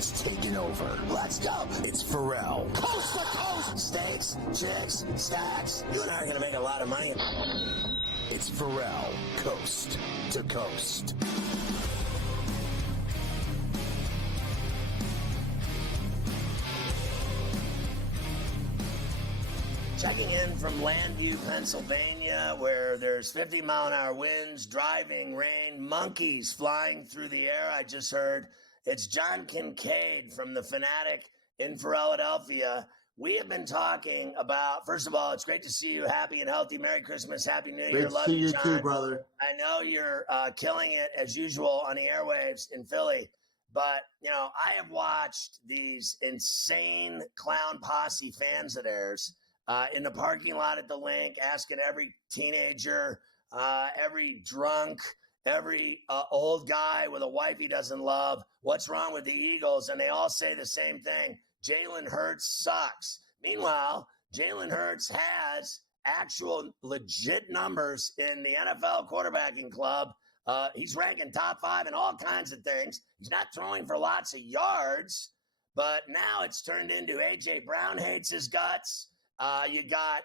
has taken over. Let's go. It's Ferrall. Coast to coast. Steaks, chicks, stacks. You and I are going to make a lot of money. It's Ferrall, coast to coast. Checking in from Landview, Pennsylvania, where there's 50-mile-an-hour winds, driving rain, monkeys flying through the air. I just heard it's John Kincaid from The Fanatic in Philadelphia. We have been talking about, first of all, it's great to see you. Happy and healthy. Merry Christmas. Happy New Year. Great to Love see you John. too, brother. I know you're killing it as usual on the airwaves in Philly. But, you know, I have watched these insane clown posse fans of theirs in the parking lot at the link, asking every teenager, every drunk, every old guy with a wife he doesn't love, what's wrong with the Eagles? And they all say the same thing. Jalen Hurts sucks. Meanwhile, Jalen Hurts has actual legit numbers in the NFL quarterbacking club. He's ranking top 5 in all kinds of things. He's not throwing for lots of yards, but now it's turned into A.J. Brown hates his guts. You got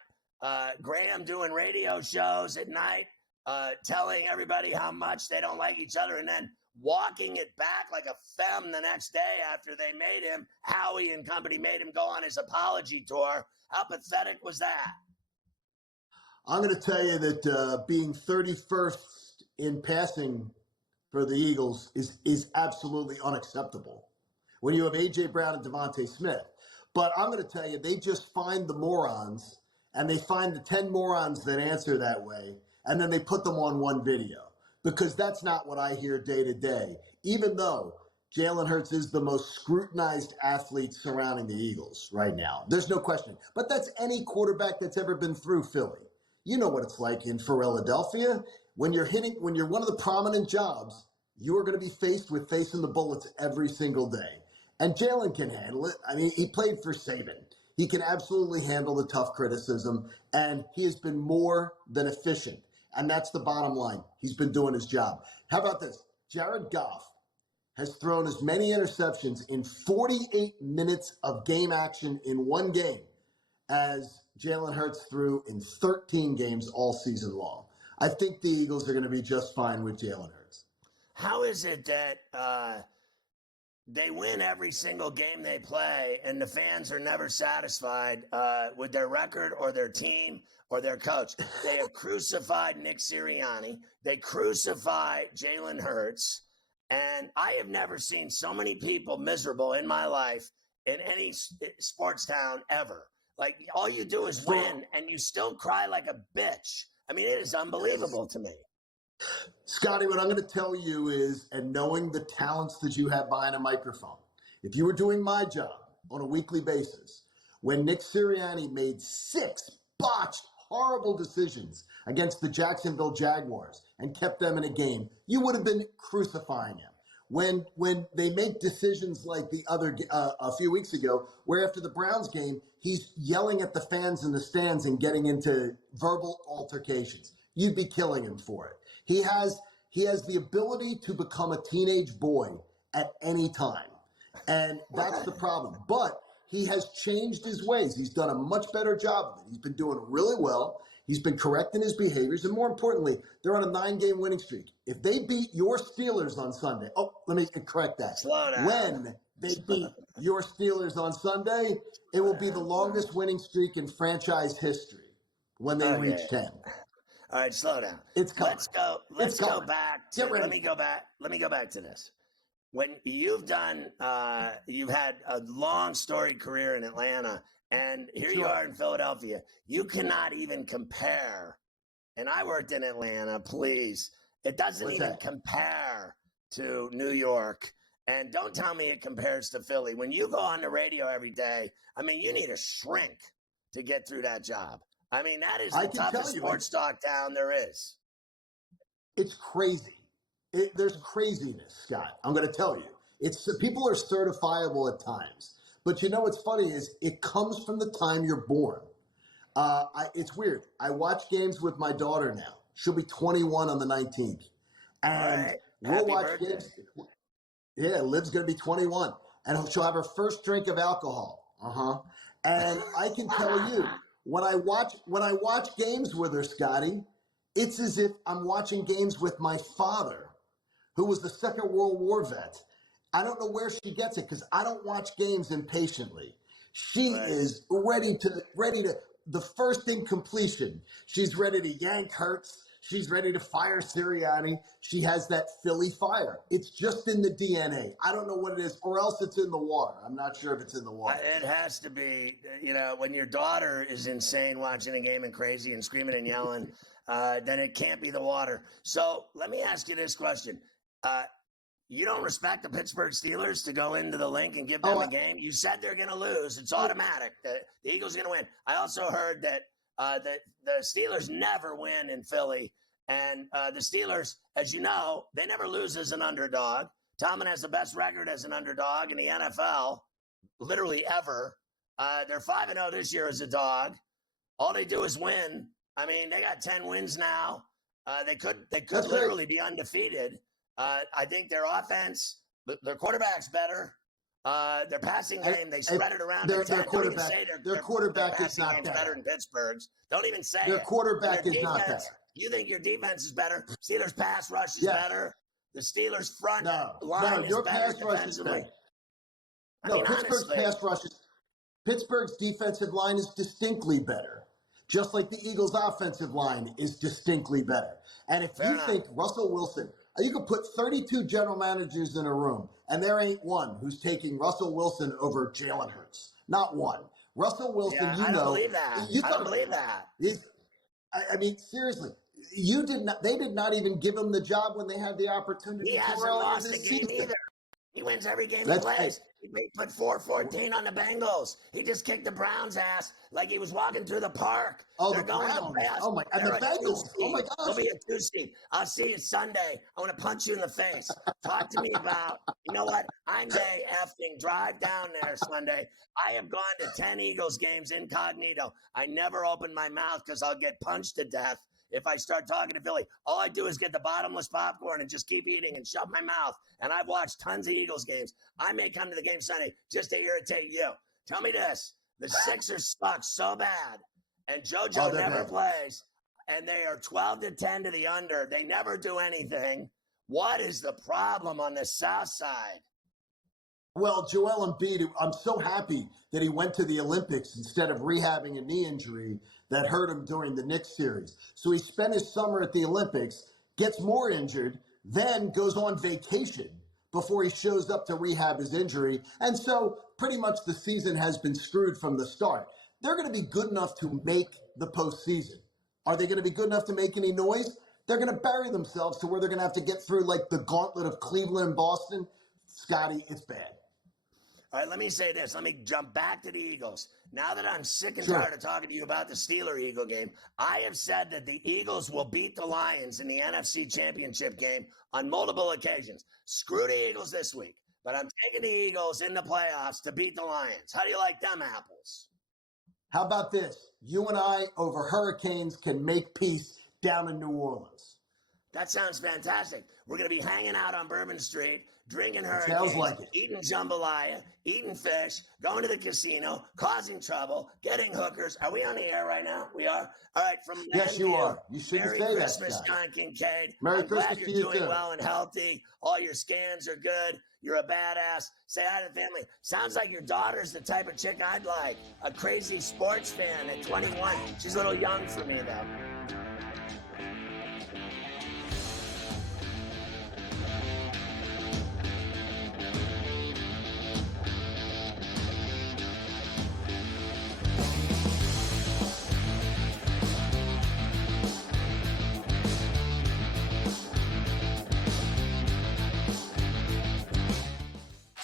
Graham doing radio shows at night, telling everybody how much they don't like each other and then walking it back like a femme the next day after they made him, Howie and company made him go on his apology tour. How pathetic was that? I'm going to tell you that being 31st in passing for the Eagles is absolutely unacceptable when you have A.J. Brown and Devontae Smith. But I'm going to tell you, they just find the morons, and they find the 10 morons that answer that way, and then they put them on one video. Because that's not what I hear day to day, even though Jalen Hurts is the most scrutinized athlete surrounding the Eagles right now. There's no question. But that's any quarterback that's ever been through Philly. You know what it's like in Philadelphia. When you're one of the prominent jobs, you are going to be faced with facing the bullets every single day. And Jalen can handle it. I mean, he played for Saban. He can absolutely handle the tough criticism, and he has been more than efficient. And that's the bottom line. He's been doing his job. How about this? Jared Goff has thrown as many interceptions in 48 minutes of game action in one game as Jalen Hurts threw in 13 games all season long. I think the Eagles are going to be just fine with Jalen Hurts. How is it that they win every single game they play, and the fans are never satisfied with their record or their team or their coach? They have crucified Nick Sirianni. They crucify Jalen Hurts. And I have never seen so many people miserable in my life in any sports town ever. Like, all you do is win, and you still cry like a bitch. I mean, it is unbelievable to me. Scotty, what I'm going to tell you is, and knowing the talents that you have behind a microphone, if you were doing my job on a weekly basis, when Nick Sirianni made 6 botched, horrible decisions against the Jacksonville Jaguars and kept them in a game, you would have been crucifying him. When they make decisions like the other a few weeks ago, where after the Browns game, he's yelling at the fans in the stands and getting into verbal altercations, you'd be killing him for it. He has the ability to become a teenage boy at any time. And that's the problem. But he has changed his ways. He's done a much better job of it. He's been doing really well. He's been correcting his behaviors. And more importantly, they're on a 9-game winning streak. If they beat your Steelers on Sunday, let me correct that. Slow down. When they beat your Steelers on Sunday, it will be the longest winning streak in franchise history when they reach 10. All right, slow down. It's coming. Let's go back. Let me go back to this. When you've had a long storied career in Atlanta, and here you are in Philadelphia, you cannot even compare. And I worked in Atlanta, please. It doesn't even compare to New York. And don't tell me it compares to Philly. When you go on the radio every day, I mean, you need a shrink to get through that job. I mean, that is the toughest sports talk town there is. It's crazy. There's craziness, Scott. I'm going to tell you. People are certifiable at times. But you know what's funny is it comes from the time you're born. It's weird. I watch games with my daughter now. She'll be 21 on the 19th. And we'll watch games. Yeah, Liv's going to be 21. and she'll have her first drink of alcohol. And I can tell you, when I watch games with her, Scotty, it's as if I'm watching games with my father, who was the Second World War vet. I don't know where she gets it because I don't watch games impatiently. She is ready to the first incompletion. She's ready to yank Hurts. She's ready to fire Sirianni. She has that Philly fire. It's just in the DNA. I don't know what it is, or else it's in the water. I'm not sure if it's in the water. It has to be. When your daughter is insane watching a game and crazy and screaming and yelling, then it can't be the water. So let me ask you this question. You don't respect the Pittsburgh Steelers to go into the link and give them a game? You said they're going to lose. It's automatic. The Eagles are going to win. I also heard that the Steelers never win in Philly. And the Steelers, as you know, they never lose as an underdog. Tomlin has the best record as an underdog in the NFL, literally ever. They're 5-0 this year as a dog. All they do is win. I mean, they got 10 wins now. They could literally be undefeated. I think their offense, their quarterback's better. Their passing game, they spread it around. Their quarterback is not better than Pittsburgh's. Don't even say their quarterback is not better. You think your defense is better? Steelers pass rush is better. The Steelers front line is better defensively. Pittsburgh's defensive line is distinctly better. Just like the Eagles' offensive line is distinctly better. And if you think Russell Wilson, you could put 32 general managers in a room, and there ain't one who's taking Russell Wilson over Jalen Hurts. Not one. Russell Wilson, I don't believe that. I don't believe that. I mean, seriously, they did not even give him the job when they had the opportunity. He hasn't lost a game either. He wins every game he plays. He put 4-14 on the Bengals. He just kicked the Browns' ass like he was walking through the park. They're going to the playoffs. Oh, my. And the Bengals. Oh, my gosh. They'll be a 2-seed. I'll see you Sunday. I want to punch you in the face. Talk to me about, you know what? I may effing drive down there Sunday. I have gone to 10 Eagles games incognito. I never open my mouth because I'll get punched to death if I start talking to Philly. All I do is get the bottomless popcorn and just keep eating and shut my mouth. And I've watched tons of Eagles games. I may come to the game Sunday just to irritate you. Tell me this. The Sixers suck so bad, and JoJo never plays, and they are 12-10 to the under. They never do anything. What is the problem on the South Side? Well, Joel Embiid, I'm so happy that he went to the Olympics instead of rehabbing a knee injury that hurt him during the Knicks series. So he spent his summer at the Olympics, gets more injured, then goes on vacation before he shows up to rehab his injury. And so pretty much the season has been screwed from the start. They're going to be good enough to make the postseason. Are they going to be good enough to make any noise? They're going to bury themselves to where they're going to have to get through like the gauntlet of Cleveland and Boston. Scotty, it's bad. All right, let me say this. Let me jump back to the Eagles. Now that I'm sick and tired of talking to you about the Steeler-Eagle game, I have said that the Eagles will beat the Lions in the NFC Championship game on multiple occasions. Screw the Eagles this week, but I'm taking the Eagles in the playoffs to beat the Lions. How do you like them apples? How about this? You and I over Hurricanes can make peace down in New Orleans. That sounds fantastic. We're going to be hanging out on Bourbon Street, drinking Hurricanes, sounds like it. Eating jambalaya, eating fish, going to the casino, causing trouble, getting hookers. Are we on the air right now? We are? All right. From yes, you are. You shouldn't Merry say Christmas, that, John Kincaid. Merry I'm Christmas glad to you're you doing too. well and healthy. All your scans are good. You're a badass. Say hi to the family. Sounds like your daughter's the type of chick I'd like. A crazy sports fan at 21. She's a little young for me, though.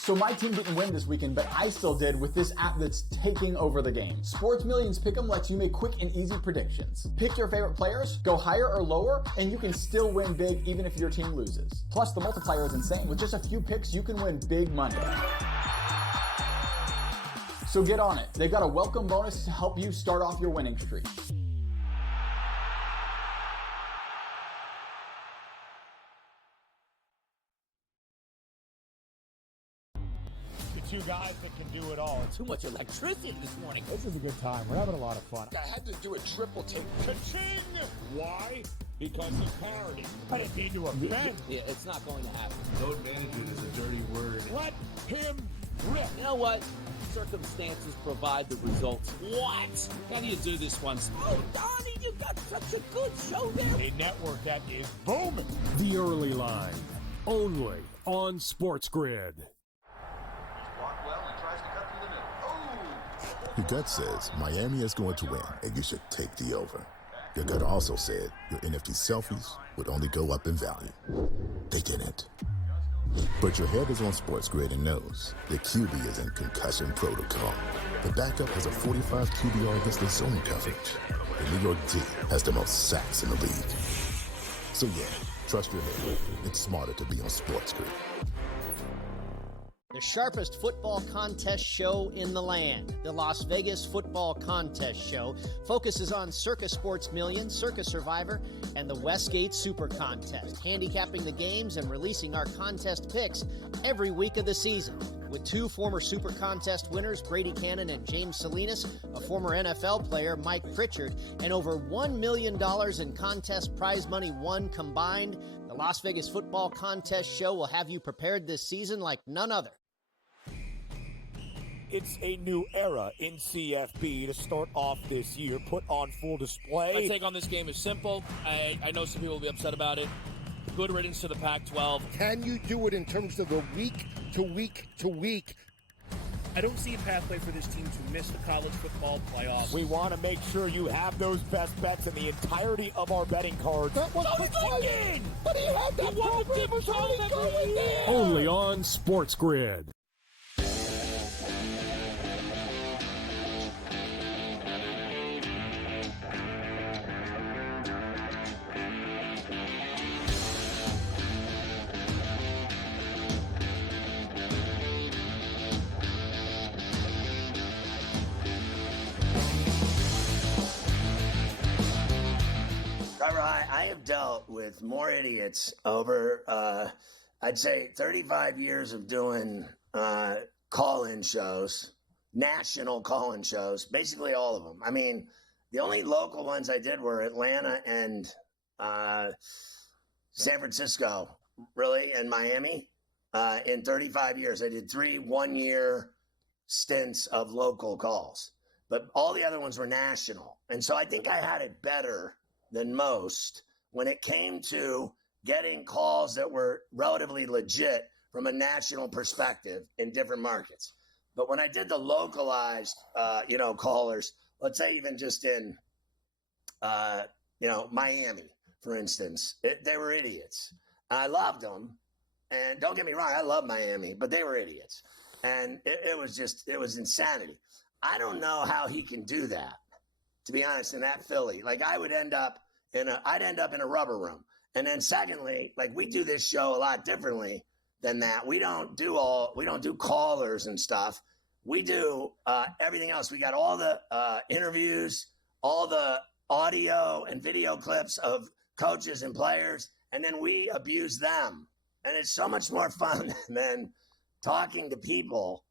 So my team didn't win this weekend, but I still did with this app that's taking over the game. Sports Millions Pick'em lets you make quick and easy predictions. Pick your favorite players, go higher or lower, and you can still win big even if your team loses. Plus, the multiplier is insane. With just a few picks, you can win big money. So get on it. They've got a welcome bonus to help you start off your winning streak. It's two guys that can do it all. Too much electricity this morning. This is a good time. We're having a lot of fun. I had to do a triple take. Ka-ching! Why? Because of parody. I didn't mean to offend. Yeah, it's not going to happen. Load management is a dirty word. Let him rip. You know what? Circumstances provide the results. What? How do you do this once? Oh, Donnie, you got such a good show there. A network that is booming. The Early Line, only on SportsGrid. Your gut says Miami is going to win, and you should take the over. Your gut also said your NFT selfies would only go up in value. They didn't. But your head is on SportsGrid and knows the QB is in concussion protocol. The backup has a 45 QBR against the zone coverage. The New York D has the most sacks in the league. So yeah, trust your head. It's smarter to be on SportsGrid. The sharpest football contest show in the land, the Las Vegas Football Contest Show, focuses on Circa Sports Million, Circa Survivor, and the Westgate Super Contest, handicapping the games and releasing our contest picks every week of the season. With two former Super Contest winners, Brady Cannon and James Salinas, a former NFL player, Mike Pritchard, and over $1 million in contest prize money won combined, the Las Vegas Football Contest Show will have you prepared this season like none other. It's a new era in CFB to start off this year, put on full display. My take on this game is simple. I know some people will be upset about it. Good riddance to the Pac-12. Can you do it in terms of the week to week to week? I don't see a pathway for this team to miss the college football playoffs. We want to make sure you have those best bets in the entirety of our betting cards. That was in! But he had that program was going there! Only on SportsGrid. I have dealt with more idiots over, I'd say, 35 years of doing call-in shows, national call-in shows, basically all of them. I mean, the only local ones I did were Atlanta and San Francisco, really, and Miami. In 35 years, I did 3 one-year stints of local calls, but all the other ones were national. And so I think I had it better than most when it came to getting calls that were relatively legit from a national perspective in different markets. But when I did the localized, callers, let's say even just in, Miami, for instance, they were idiots. I loved them. And don't get me wrong, I love Miami, but they were idiots. And it was insanity. I don't know how he can do that, to be honest, in that Philly. Like I'd end up in a rubber room. And then secondly, like we do this show a lot differently than that. We don't do callers and stuff. We do everything else. We got all the interviews, all the audio and video clips of coaches and players, and then we abuse them. And it's so much more fun than talking to people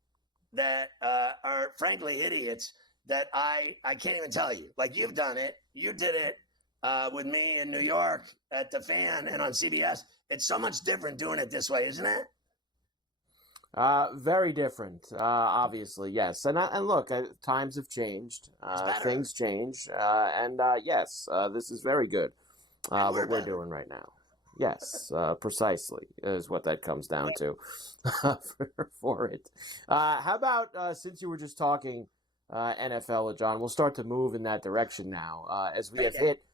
that are frankly idiots that I can't even tell you. Like you've done it. You did it with me in New York at the Fan and on CBS. It's so much different doing it this way, isn't it? Very different, obviously, yes. And look, times have changed. Things change. Yes, this is very good, what we're doing right now. Yes, precisely is what that comes down to for it. How about, since you were just talking NFL, John, we'll start to move in that direction now as we have hit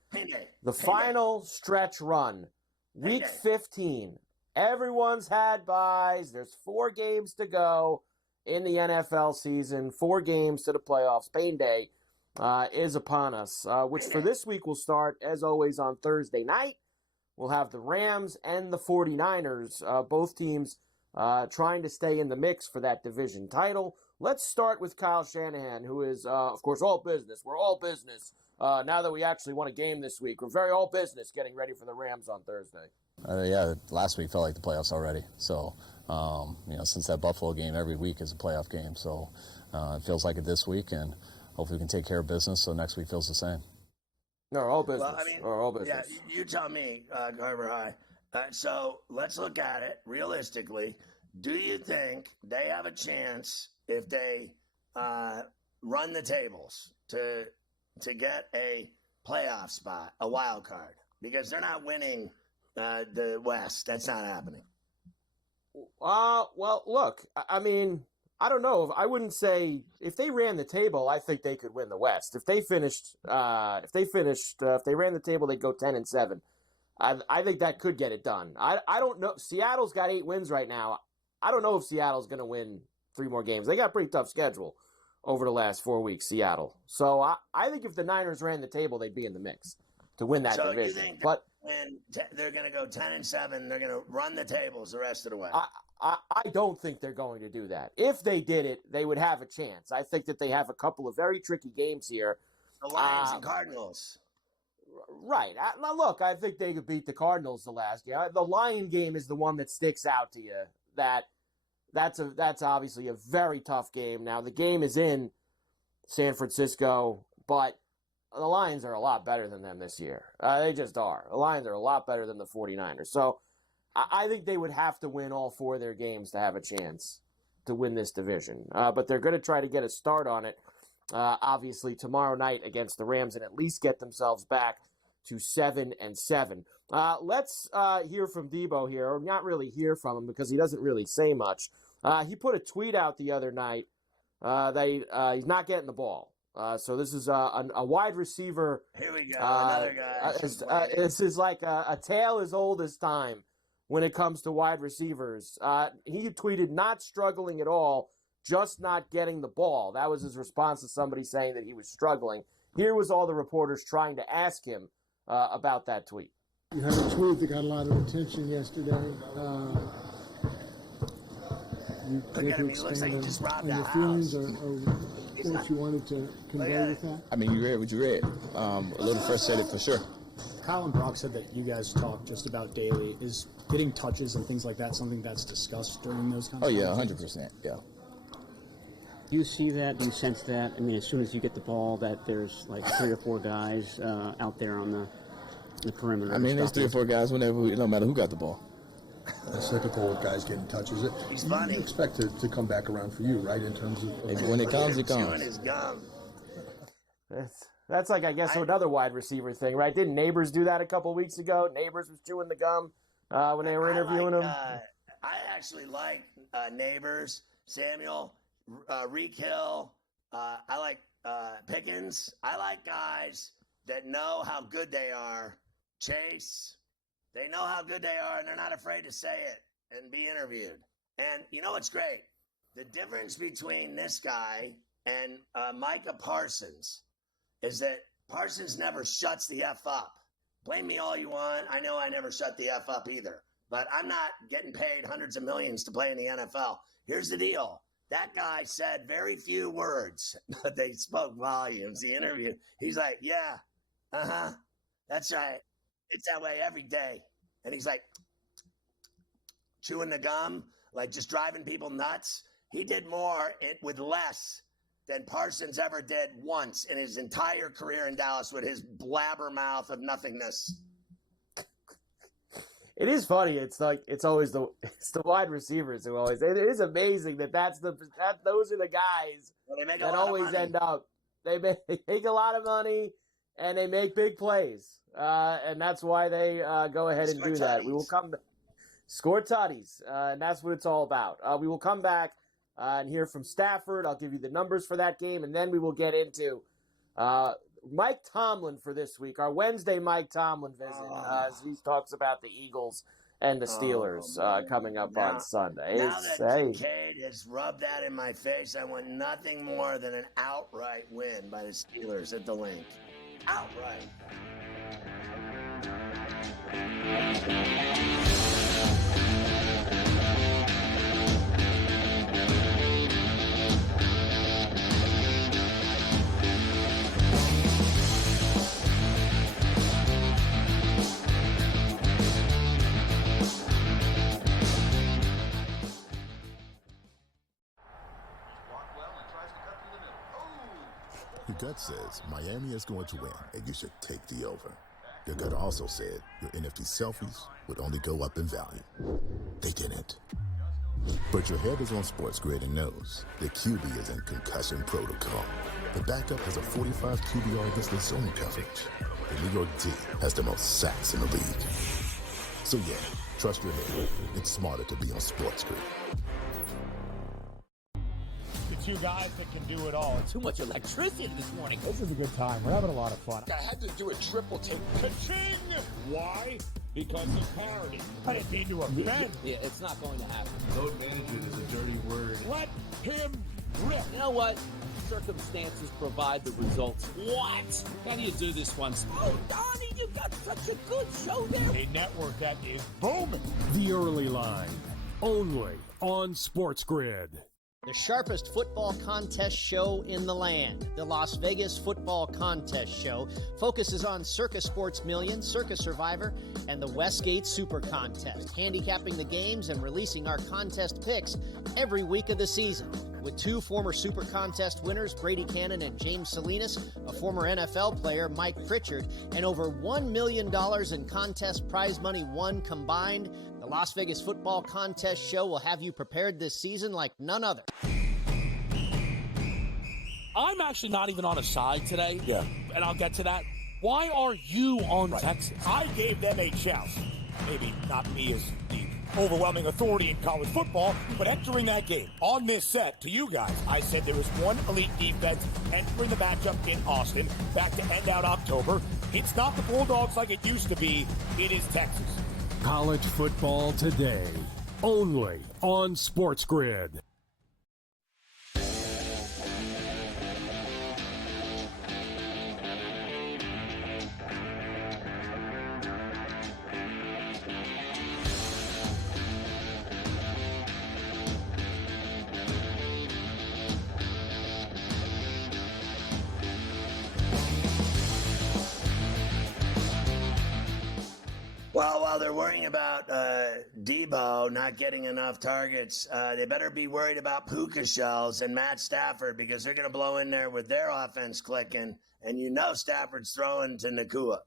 the final stretch run, week 15. Everyone's had byes. There's 4 games to go in the NFL season, 4 games to the playoffs. Pain Day is upon us, which for this week will start, as always, on Thursday night. We'll have the Rams and the 49ers, both teams trying to stay in the mix for that division title. Let's start with Kyle Shanahan, who is, of course, all business. We're all business. Now that we actually won a game this week, we're very all business getting ready for the Rams on Thursday. Yeah, last week felt like the playoffs already. So Since that Buffalo game, every week is a playoff game. So it feels like it this week, and hopefully we can take care of business so next week feels the same. No, all business. Well, all business. Yeah, you tell me, Carver High. So let's look at it realistically. Do you think they have a chance if they run the tables to get a playoff spot, a wild card? Because they're not winning the West. That's not happening. Well, look, I mean, I don't know. I wouldn't say if they ran the table, I think they could win the West. If they ran the table, they'd go 10-7. I think that could get it done. I don't know. Seattle's got 8 wins right now. I don't know if Seattle's going to win 3 more games. They got a pretty tough schedule over the last 4 weeks, Seattle. So I think if the Niners ran the table, they'd be in the mix to win that division. You think but they're going to go 10-7. They're going to run the tables the rest of the way. I don't think they're going to do that. If they did it, they would have a chance. I think that they have a couple of very tricky games here. The Lions and Cardinals. Right. Now, look, I think they could beat the Cardinals the last year. The Lion game is the one that sticks out to you. That's obviously a very tough game. Now, the game is in San Francisco, but the Lions are a lot better than them this year. They just are. The Lions are a lot better than the 49ers. So I think they would have to win all 4 of their games to have a chance to win this division. But they're going to try to get a start on it, obviously, tomorrow night against the Rams and at least get themselves back to 7-7. Let's hear from Debo here, or not really hear from him because he doesn't really say much. He put a tweet out the other night that he's not getting the ball. So this is a wide receiver. Here we go, another guy. This is like a tale as old as time when it comes to wide receivers. He tweeted, not struggling at all, just not getting the ball. That was his response to somebody saying that he was struggling. Here was all the reporters trying to ask him about that tweet. You had a tweet that got a lot of attention yesterday. You Look at him, he looks like he just robbed your the feelings house. or what you wanted to convey with that? I mean, you read what you read. A little frustrated for sure. Kyle and Brock said that you guys talk just about daily. Is getting touches and things like that something that's discussed during those kinds of conversations? 100%, yeah. Do you see that? Do you sense that? I mean, as soon as you get the ball, that there's like 3 or 4 guys out there on the perimeter? I mean, there's 3 or 4 guys no matter who got the ball. That's typical with guys getting touches. He's funny. You expect it to come back around for you, right? In terms of when it comes, it comes. Chewing his gum. That's like, I guess, another wide receiver thing, right? Didn't Neighbors do that a couple weeks ago? Neighbors was chewing the gum when they were interviewing him. I actually like Neighbors, Samuel, Reek Hill. I like Pickens. I like guys that know how good they are. Chase. They know how good they are, and they're not afraid to say it and be interviewed. And you know what's great? The difference between this guy and Micah Parsons is that Parsons never shuts the F up. Blame me all you want. I know I never shut the F up either. But I'm not getting paid hundreds of millions to play in the NFL. Here's the deal. That guy said very few words, but they spoke volumes. The interview, he's like, yeah, that's right. It's that way every day. And he's like chewing the gum, like just driving people nuts. He did more with less than Parsons ever did once in his entire career in Dallas with his blabbermouth of nothingness. It is funny. It's like it's the wide receivers who always. It is amazing that those are the guys that always end up. They make a lot of money and they make big plays, and that's why they go ahead and do that. We will come score tutties, and that's what it's all about. We will come back and hear from Stafford. I'll give you the numbers for that game, and then we will get into Mike Tomlin for this week, our Wednesday Mike Tomlin visit, as he talks about the Eagles and the Steelers coming up on Sunday. Now that Kincaid has rubbed that in my face, I want nothing more than an outright win by the Steelers at the Link. Outright. Your gut says Miami is going to win, and you should take the over. Your gut also said your NFT selfies would only go up in value. They didn't. But your head is on SportsGrid and knows the QB is in concussion protocol. The backup has a 45 QBR against the zone coverage. The New York D has the most sacks in the league. So yeah, trust your head. It's smarter to be on SportsGrid. The two guys that can do it all. Too much electricity this morning. This is a good time. We're having a lot of fun. I had to do a triple take. Ka-ching! Why? Because of parody. I didn't mean to offend. Yeah, it's not going to happen. Load management is a dirty word. Let him rip. You know what? Circumstances provide the results. What? How do you do this one? Oh, Donnie, you got such a good show there. A network that is booming. The Early Line, only on SportsGrid. The sharpest football contest show in the land, the Las Vegas Football Contest Show, focuses on Circus Sports Million, Circus Survivor, and the Westgate Super Contest, handicapping the games and releasing our contest picks every week of the season. With two former Super Contest winners, Brady Cannon and James Salinas, a former NFL player, Mike Pritchard, and over $1 million in contest prize money won combined, the Las Vegas Football Contest Show will have you prepared this season like none other. I'm actually not even on a side today. Yeah. And I'll get to that. Why are you on Texas? I gave them a chance. Maybe not me as the overwhelming authority in college football, but entering that game on this set to you guys, I said there was one elite defense entering the matchup in Austin back to end out October. It's not the Bulldogs like it used to be. It is Texas. College football today, only on SportsGrid. Well, while they're worrying about Debo not getting enough targets, they better be worried about Puka Shells and Matt Stafford because they're going to blow in there with their offense clicking, and you know Stafford's throwing to Nakua.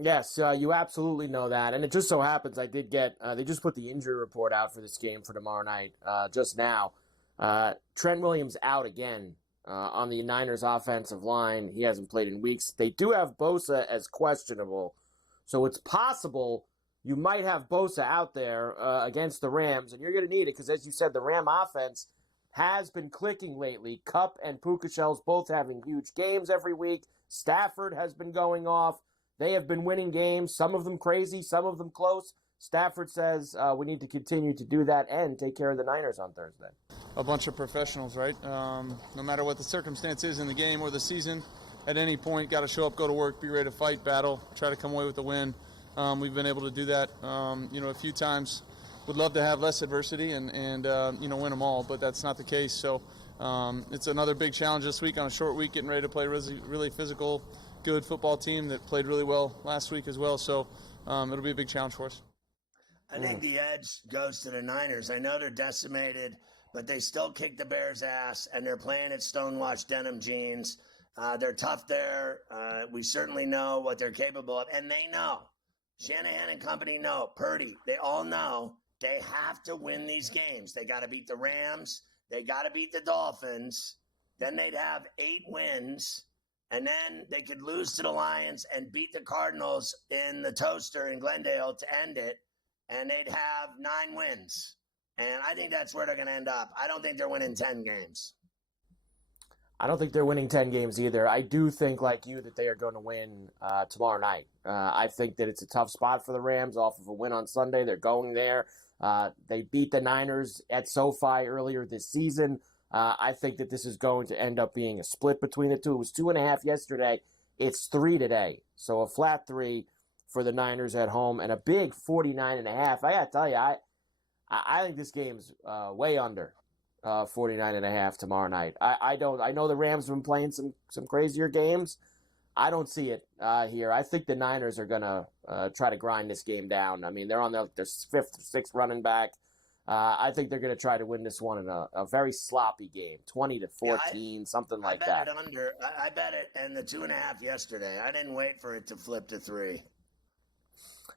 Yes, you absolutely know that. And it just so happens I did get they just put the injury report out for this game for tomorrow night just now. Trent Williams out again on the Niners offensive line. He hasn't played in weeks. They do have Bosa as questionable. So it's possible you might have Bosa out there against the Rams, and you're going to need it because, as you said, the Ram offense has been clicking lately. Kupp and Puka Shells both having huge games every week. Stafford has been going off. They have been winning games, some of them crazy, some of them close. Stafford says we need to continue to do that and take care of the Niners on Thursday. A bunch of professionals, right? No matter what the circumstance is in the game or the season, at any point, got to show up, go to work, be ready to fight, battle, try to come away with the win. We've been able to do that, a few times. Would love to have less adversity and win them all, but that's not the case. So it's another big challenge this week on a short week, getting ready to play really, really physical, good football team that played really well last week as well. So it'll be a big challenge for us. I think the edge goes to the Niners. I know they're decimated, but they still kick the Bears' ass, and they're playing at stonewashed denim jeans. They're tough there. We certainly know what they're capable of, and they know. Shanahan and company know. Purdy, they all know they have to win these games. They got to beat the Rams. They got to beat the Dolphins. Then they'd have 8 wins, and then they could lose to the Lions and beat the Cardinals in the toaster in Glendale to end it, and they'd have 9 wins. And I think that's where they're going to end up. I don't think they're winning 10 games. I don't think they're winning 10 games either. I do think, like you, that they are going to win tomorrow night. I think that it's a tough spot for the Rams off of a win on Sunday. They're going there. They beat the Niners at SoFi earlier this season. I think that this is going to end up being a split between the two. It was 2.5 yesterday. It's 3 today. So a flat 3 for the Niners at home and a big 49.5. I got to tell you, I think this game's way under 49.5 tomorrow night. I know the Rams have been playing some crazier games. I don't see it here. I think the Niners are going to try to grind this game down. I mean, they're on their 5th or 6th running back. I think they're going to try to win this one in a very sloppy game, 20-14, something like that. I bet it, and the 2.5 yesterday. I didn't wait for it to flip to 3.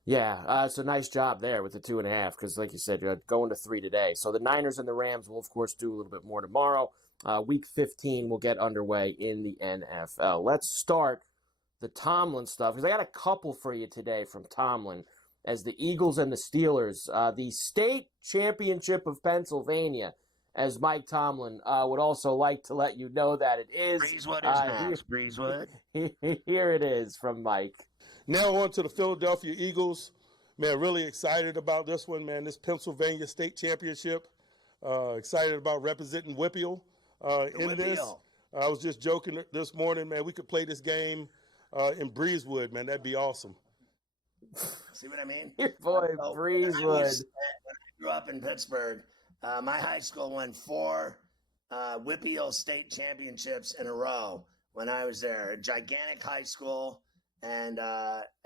Yeah, so nice job there with the 2.5 because, like you said, you're going to 3 today. So the Niners and the Rams will, of course, do a little bit more tomorrow. Week 15 will get underway in the NFL. Let's start the Tomlin stuff because I got a couple for you today from Tomlin as the Eagles and the Steelers, the state championship of Pennsylvania, as Mike Tomlin would also like to let you know that it is. Breezewood is next. Breezewood. Here it is from Mike. Now on to the Philadelphia Eagles. Man, really excited about this one, man. This Pennsylvania State Championship. Excited about representing Whippeal in this. I was just joking this morning, man. We could play this game in Breezewood, man. That'd be awesome. See what I mean? Your boy, Breezewood. When I grew up in Pittsburgh, my high school won 4 Whippeal State Championships in a row when I was there. A gigantic high school. And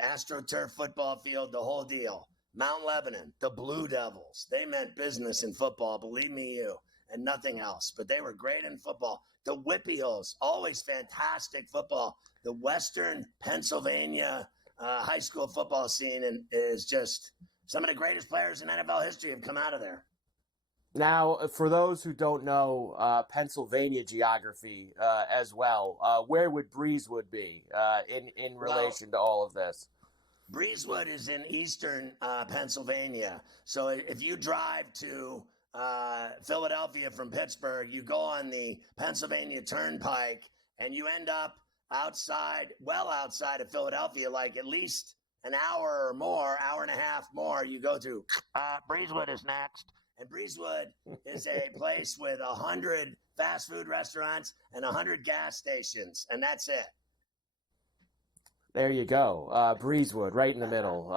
AstroTurf football field, the whole deal. Mount Lebanon, the Blue Devils. They meant business in football, believe me you, and nothing else. But they were great in football. The Whippeals, always fantastic football. The Western Pennsylvania high school football scene is just some of the greatest players in NFL history have come out of there. Now, for those who don't know Pennsylvania geography as well, where would Breezewood be in relation to all of this? Breezewood is in eastern Pennsylvania. So if you drive to Philadelphia from Pittsburgh, you go on the Pennsylvania Turnpike, and you end up outside of Philadelphia, like at least an hour or more, hour and a half more. You go to Breezewood is next. And Breezewood is a place with 100 fast food restaurants and 100 gas stations, and that's it. There you go, Breezewood, right in the middle.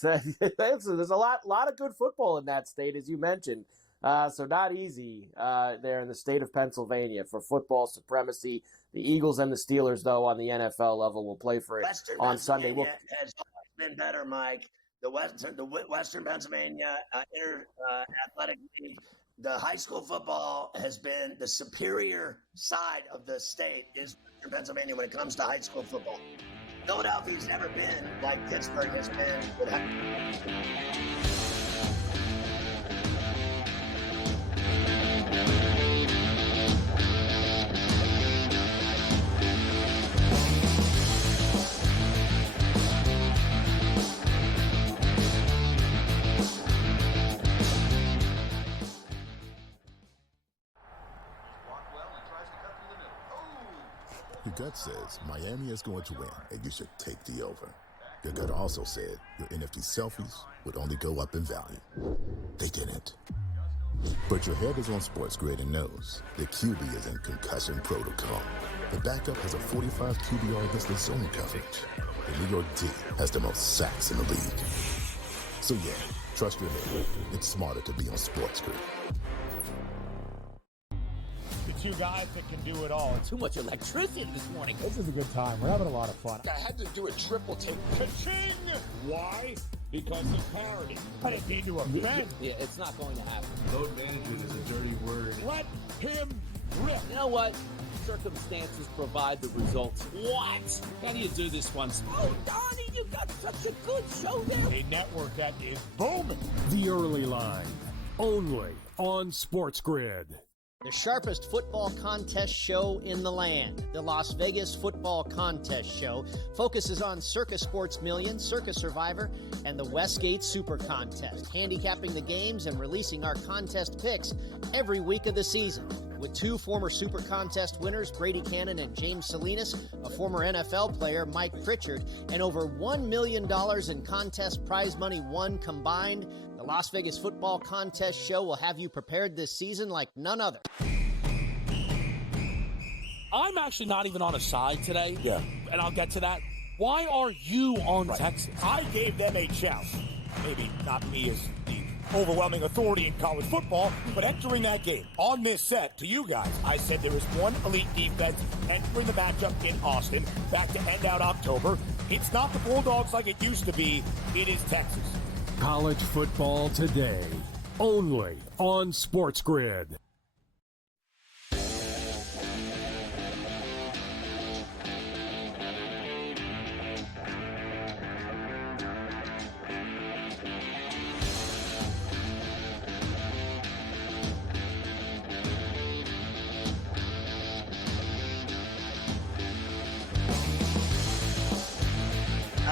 There's a lot of good football in that state, as you mentioned. So not easy there in the state of Pennsylvania for football supremacy. The Eagles and the Steelers, though, on the NFL level, will play for it on Sunday. Has always been better, Mike. The Western Pennsylvania Athletic League, the high school football has been the superior side of the state is Western Pennsylvania when it comes to high school football. Philadelphia's never been like Pittsburgh has been. Your gut says Miami is going to win, and you should take the over. Your gut also said your NFT selfies would only go up in value. They didn't. But your head is on SportsGrid and knows the QB is in concussion protocol. The backup has a 45 QBR against the zone coverage. The New York D has the most sacks in the league. So yeah, trust your head. It's smarter to be on SportsGrid. The two guys that can do it all. Too much electricity this morning. This is a good time. We're having a lot of fun. I had to do a triple take. Ka-ching! Why? Because of parity. I didn't mean to offend. Yeah, it's not going to happen. Load management is a dirty word. Let him rip. You know what? Circumstances provide the results. What? How do you do this one? Oh, Donnie, you got such a good show there. A network that is booming. The Early Line, only on SportsGrid. The sharpest football contest show in the land, the Las Vegas Football Contest Show, focuses on Circus Sports Million, Circus Survivor, and the Westgate Super Contest, handicapping the games and releasing our contest picks every week of the season. With two former Super Contest winners, Brady Cannon and James Salinas, a former NFL player, Mike Pritchard, and over $1 million in contest prize money won combined, the Las Vegas Football Contest Show will have you prepared this season like none other. I'm actually not even on a side today. Yeah. And I'll get to that. Why are you on Texas? I gave them a chance. Maybe not me as the overwhelming authority in college football, but entering that game on this set to you guys, I said there is one elite defense entering the matchup in Austin back to end out October. It's not the Bulldogs like it used to be. It is Texas. College football today. only on SportsGrid.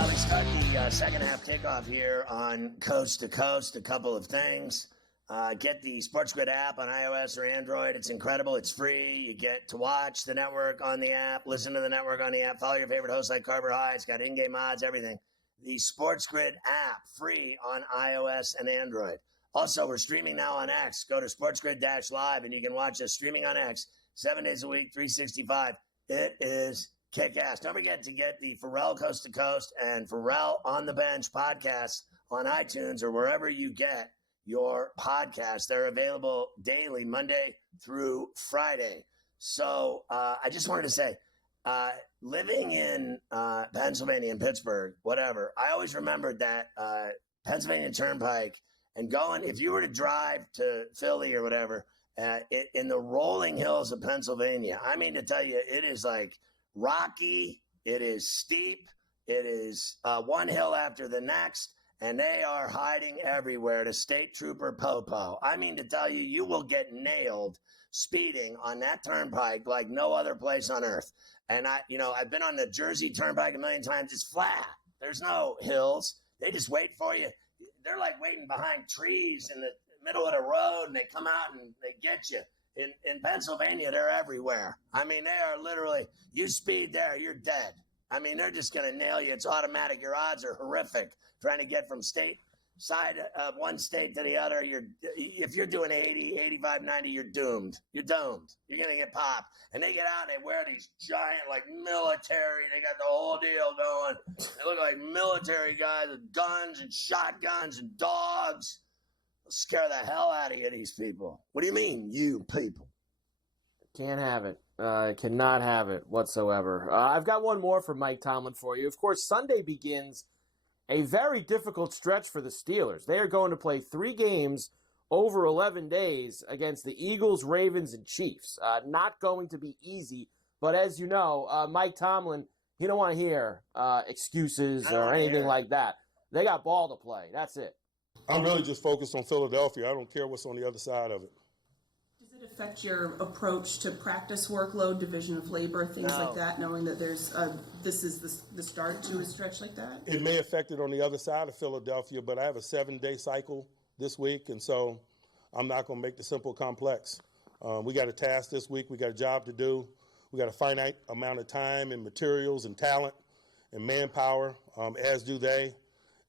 We start the second half kickoff here on Coast to Coast. A couple of things. Get the SportsGrid app on iOS or Android. It's incredible. It's free. You get to watch the network on the app, listen to the network on the app, follow your favorite hosts like Carver High. It's got in-game odds, everything. The SportsGrid app, free on iOS and Android. Also, we're streaming now on X. Go to SportsGrid-Live, and you can watch us streaming on X 7 days a week, 365. It is kick-ass. Don't forget to get the Ferrall Coast to Coast and Ferrall on the Bench podcasts on iTunes or wherever you get your podcasts. They're available daily, Monday through Friday. So I just wanted to say, living in Pennsylvania and Pittsburgh, whatever, I always remembered that Pennsylvania Turnpike and going, if you were to drive to Philly or whatever, in the rolling hills of Pennsylvania, I mean to tell you, it is like rocky, it is steep, it is one hill after the next, and they are hiding everywhere to State Trooper Popo. I mean to tell you, you will get nailed speeding on that turnpike like no other place on earth. And I've been on the Jersey Turnpike a million times. It's flat. There's no hills. They just wait for you. They're like waiting behind trees in the middle of the road, and they come out and they get you. In Pennsylvania, they're everywhere. I mean, they are literally, you speed there, you're dead. I mean, they're just going to nail you. It's automatic. Your odds are horrific trying to get from state side of one state to the other. If you're doing 80, 85, 90, you're doomed. You're doomed. You're going to get popped. And they get out and they wear these giant, like, military. They got the whole deal going. They look like military guys with guns and shotguns and dogs. Scare the hell out of you, these people. What do you mean, you people? Can't have it. Cannot have it whatsoever. I've got one more for Mike Tomlin for you. Of course, Sunday begins a very difficult stretch for the Steelers. They are going to play 3 games over 11 days against the Eagles, Ravens, and Chiefs. Not going to be easy, but as you know, Mike Tomlin, he don't want to hear excuses or anything like that. They got ball to play. That's it. I'm really just focused on Philadelphia. I don't care what's on the other side of it. Does it affect your approach to practice workload, division of labor, things like that, knowing that this is the start to a stretch like that? It may affect it on the other side of Philadelphia, but I have a 7-day cycle this week, and so I'm not going to make the simple complex. We got a task this week. We got a job to do. We got a finite amount of time and materials and talent and manpower, as do they.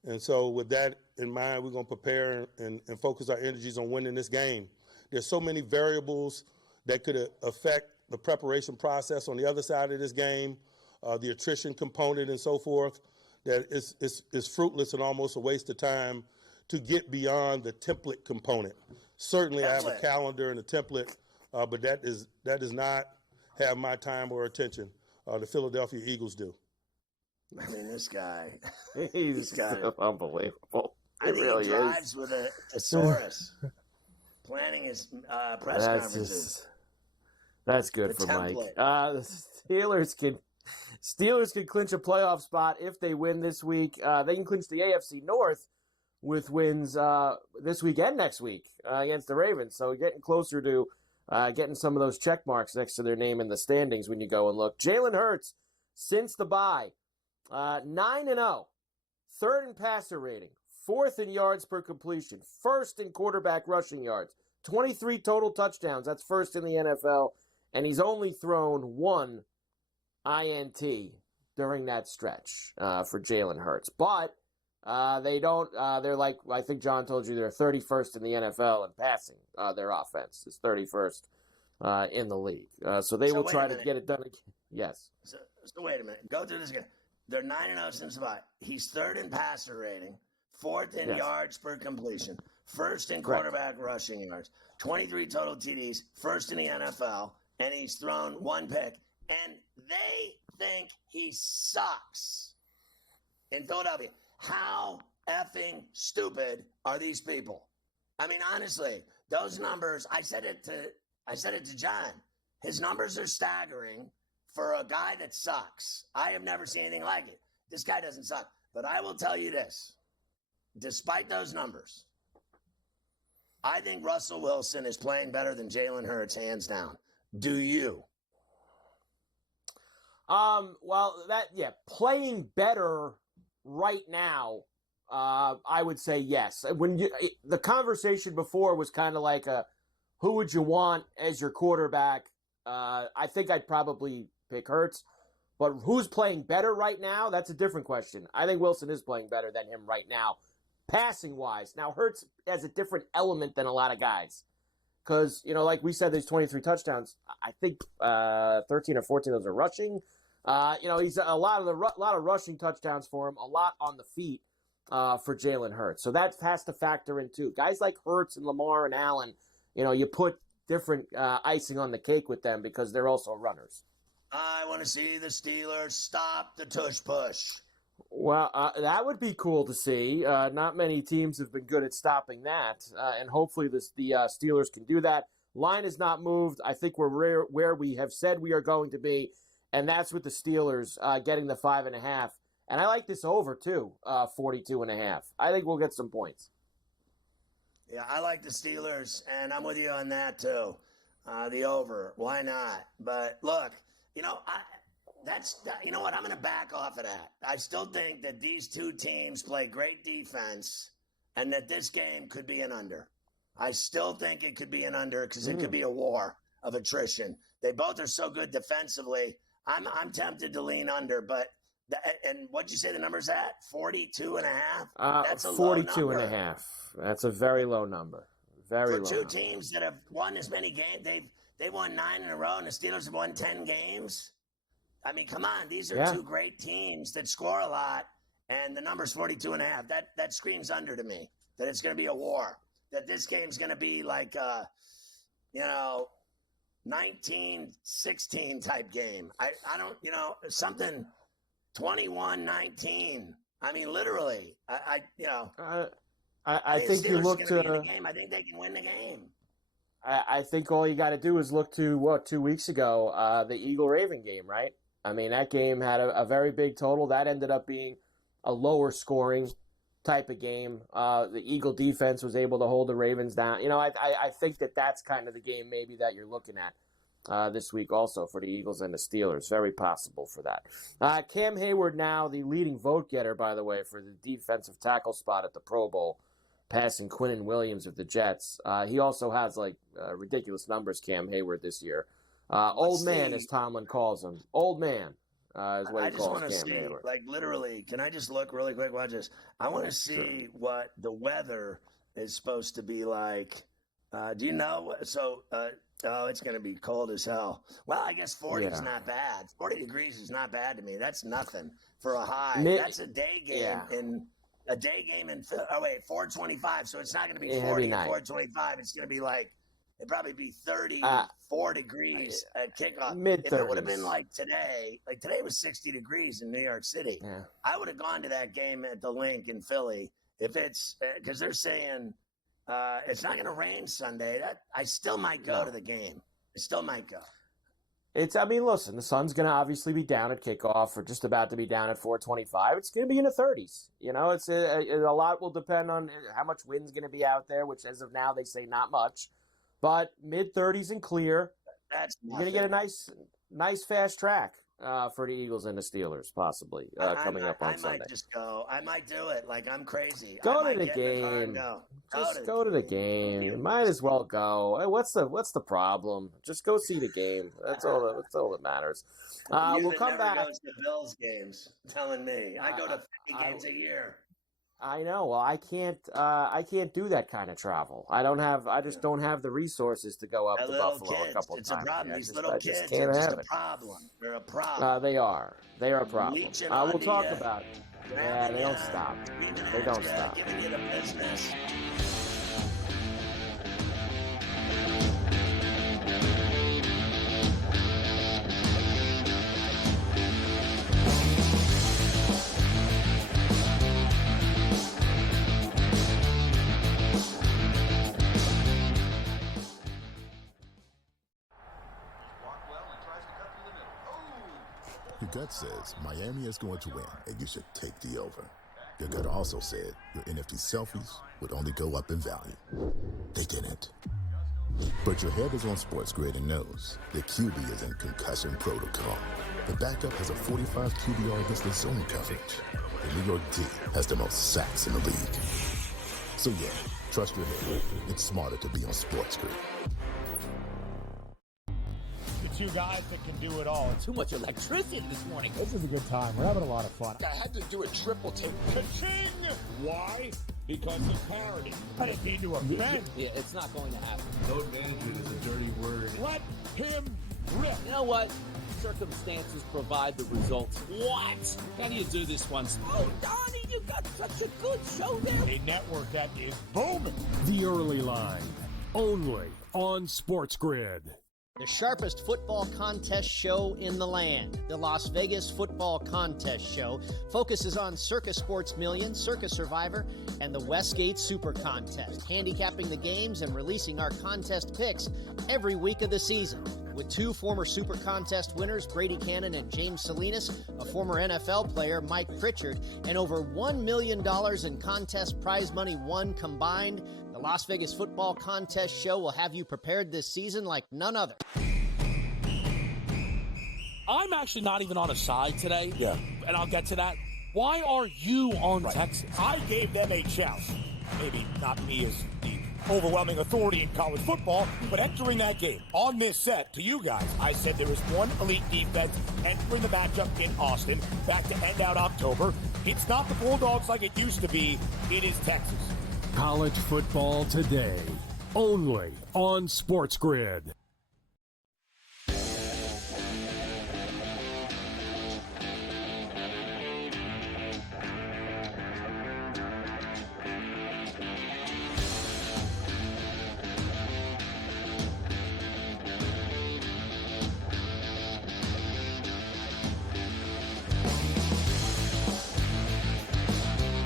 And so with that in mind, we're going to prepare and focus our energies on winning this game. There's so many variables that could affect the preparation process on the other side of this game, the attrition component and so forth, that it's fruitless and almost a waste of time to get beyond the template component. Certainly I have a calendar and a template, but that does not have my time or attention. The Philadelphia Eagles do. I mean, this guy. He's so unbelievable. I think really he drives is. with a thesaurus, planning his press conferences. That's good The for template. Mike. The Steelers can clinch a playoff spot if they win this week. They can clinch the AFC North with wins this week and next week against the Ravens. So getting closer to getting some of those check marks next to their name in the standings when you go and look. Jalen Hurts, since the bye, 9-0, 3rd in passer rating, 4th in yards per completion, 1st in quarterback rushing yards, 23 total touchdowns. That's 1st in the NFL, and he's only thrown 1 INT during that stretch for Jalen Hurts. But they don't. They're like, I think John told you, they're 31st in the NFL in passing. Their offense is 31st in the league. So they will try to get it done again. Yes. So wait a minute. Go through this again. They're 9-0 since the bye. He's 3rd in passer rating, 4th in yards per completion, 1st in quarterback rushing yards, 23 total TDs, 1st in the NFL, and he's thrown 1 pick. And they think he sucks in Philadelphia. How effing stupid are these people? I mean, honestly, those numbers, I said it to John. His numbers are staggering for a guy that sucks. I have never seen anything like it. This guy doesn't suck. But I will tell you this. Despite those numbers, I think Russell Wilson is playing better than Jalen Hurts, hands down. Do you? Playing better right now, I would say yes. The conversation before was kind of like who would you want as your quarterback? I think I'd probably pick Hurts, but who's playing better right now? That's a different question. I think Wilson is playing better than him right now, passing wise. Now Hurts has a different element than a lot of guys. Because, like we said, there's 23 touchdowns. I think 13 or 14 of those are rushing. He's a lot of rushing touchdowns for him, a lot on the feet for Jalen Hurts. So that has to factor in too. Guys like Hurts and Lamar and Allen, you put different icing on the cake with them because they're also runners. I want to see the Steelers stop the tush push. Well, that would be cool to see. Not many teams have been good at stopping that, and hopefully the Steelers can do that. Line is not moved. I think we're where we have said we are going to be, and that's with the Steelers getting the 5.5. And I like this over, too, 42.5. I think we'll get some points. Yeah, I like the Steelers, and I'm with you on that, too. The over. Why not? But, look, you know what? I'm going to back off of that. I still think that these two teams play great defense and that this game could be an under. I still think it could be an under because it could be a war of attrition. They both are so good defensively. I'm tempted to lean under, but and what'd you say the number's at? 42.5? That's a 42.5. That's a very low number. Very low. For two teams that have won as many games, they won 9 in a row, and the Steelers have won 10 games. I mean, come on. These are two great teams that score a lot, and the number's 42.5. That screams under to me, that it's going to be a war, that this game's going to be like 19-16 type game. I don't, something 21-19. I mean, literally. I think you look to the game. I think they can win the game. I think all you got to do is look to 2 weeks ago, the Eagle-Raven game, right? I mean, that game had a very big total. That ended up being a lower scoring type of game. The Eagle defense was able to hold the Ravens down. I think that's kind of the game maybe that you're looking at this week also for the Eagles and the Steelers. Very possible for that. Cam Hayward now the leading vote getter, by the way, for the defensive tackle spot at the Pro Bowl, passing Quinnen Williams of the Jets. He also has ridiculous numbers, Cam Hayward, this year. Old man, as Tomlin calls him. Old man is what he calls Cam Hayward. Literally, can I just look really quick? Watch this. I want to see what the weather is supposed to be like. Do you know? So, it's going to be cold as hell. Well, I guess 40 is not bad. 40 degrees is not bad to me. That's nothing for a high. That's a day game in 425. So it's not going to be 40 or 425. It's going to be it'd probably be 34 degrees at kickoff. Mid-30s. If it would have been like today was 60 degrees in New York City. Yeah. I would have gone to that game at the Link in Philly if it's because they're saying it's not going to rain Sunday. I still might go to the game. I still might go. Listen, the sun's going to obviously be down at kickoff or just about to be down at 425. It's going to be in the 30s. It's a lot will depend on how much wind's going to be out there, which as of now they say not much. But mid-30s and clear. You're going to get a nice fast track for the Eagles and the Steelers, possibly, coming up on Sunday. I might just go. I might do it. I'm crazy. Go to the game. Just go to the game. You might as well go. Hey, what's the problem? Just go see the game. That's all that matters. We'll come back. Goes to Bills games, telling me. I go to 50 games a year. I know. Well, I can't do that kind of travel. I just don't have the resources to go up to Buffalo a couple of times. It's a problem. These little kids are just a problem. They're a problem. They are a problem. We'll talk about it. Yeah, they don't stop. They don't stop. Giving you the business. Your gut says Miami is going to win, and you should take the over. Your gut also said your NFT selfies would only go up in value. They didn't. But your head is on SportsGrid and knows the QB is in concussion protocol. The backup has a 45 QBR against the zone coverage. The New York D has the most sacks in the league. So yeah, trust your head. It's smarter to be on SportsGrid. Two guys that can do it all. Too much electricity this morning. This is a good time. We're having a lot of fun. I had to do a triple take. Ka-ching! Why? Because of parity. I didn't mean to offend. Yeah, it's not going to happen. Load management is a dirty word. Let him rip. You know what? Circumstances provide the results. What? How do you do this one? Oh, Donnie, you got such a good show there. A network that is booming. The Early Line, only on SportsGrid. The sharpest football contest show in the land, the Las Vegas Football Contest Show, focuses on Circa Sports Million, Circa Survivor, and the Westgate Super Contest, handicapping the games and releasing our contest picks every week of the season. With two former Super Contest winners, Brady Cannon and James Salinas, a former NFL player, Mike Pritchard, and over $1 million in contest prize money won combined, the Las Vegas Football Contest Show will have you prepared this season like none other. I'm actually not even on a side today. Yeah. And I'll get to that. Why are you on Texas? I gave them a chance. Maybe not me as the overwhelming authority in college football, but entering that game on this set to you guys, I said there is one elite defense entering the matchup in Austin back to end out October. It's not the Bulldogs like it used to be. It is Texas. College football today, only on SportsGrid.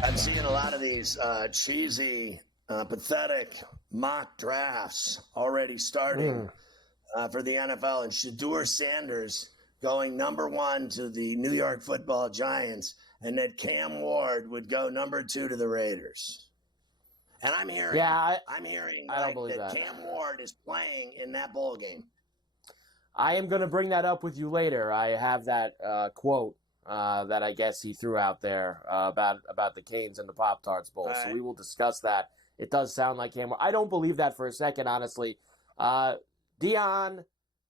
I'm seeing a lot of these cheesy, pathetic mock drafts already starting for the NFL, and Shedeur Sanders going number 1 to the New York Football Giants, and that Cam Ward would go number 2 to the Raiders. And I'm hearing, I like, don't believe that Cam Ward is playing in that bowl game. I am going to bring that up with you later. I have that quote that I guess he threw out there about the Canes and the Pop-Tarts Bowl. Right. So we will discuss that. It does sound like him. I don't believe that for a second, honestly. Dion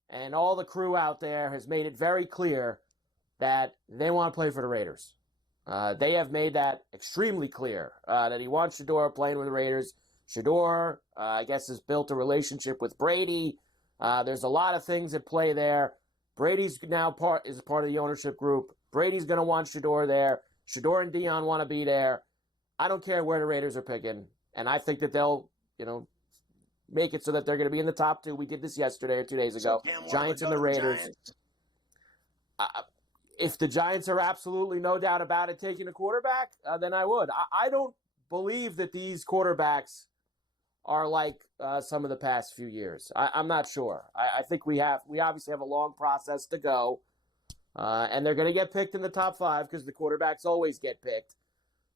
and all the crew out there has made it very clear that they want to play for the Raiders. They have made that extremely clear, that he wants Shedeur playing with the Raiders. Shedeur, I guess, has built a relationship with Brady. There's a lot of things at play there. Brady's now is part of the ownership group. Brady's going to want Shedeur there. Shedeur and Dion want to be there. I don't care where the Raiders are picking, and I think that they'll, make it so that they're going to be in the top 2. We did this yesterday or 2 days ago. Giants and the Raiders. If the Giants are absolutely no doubt about it taking a quarterback, then I would. I don't believe that these quarterbacks are like some of the past few years. I'm not sure. I think we obviously have a long process to go. And they're going to get picked in the top 5 because the quarterbacks always get picked.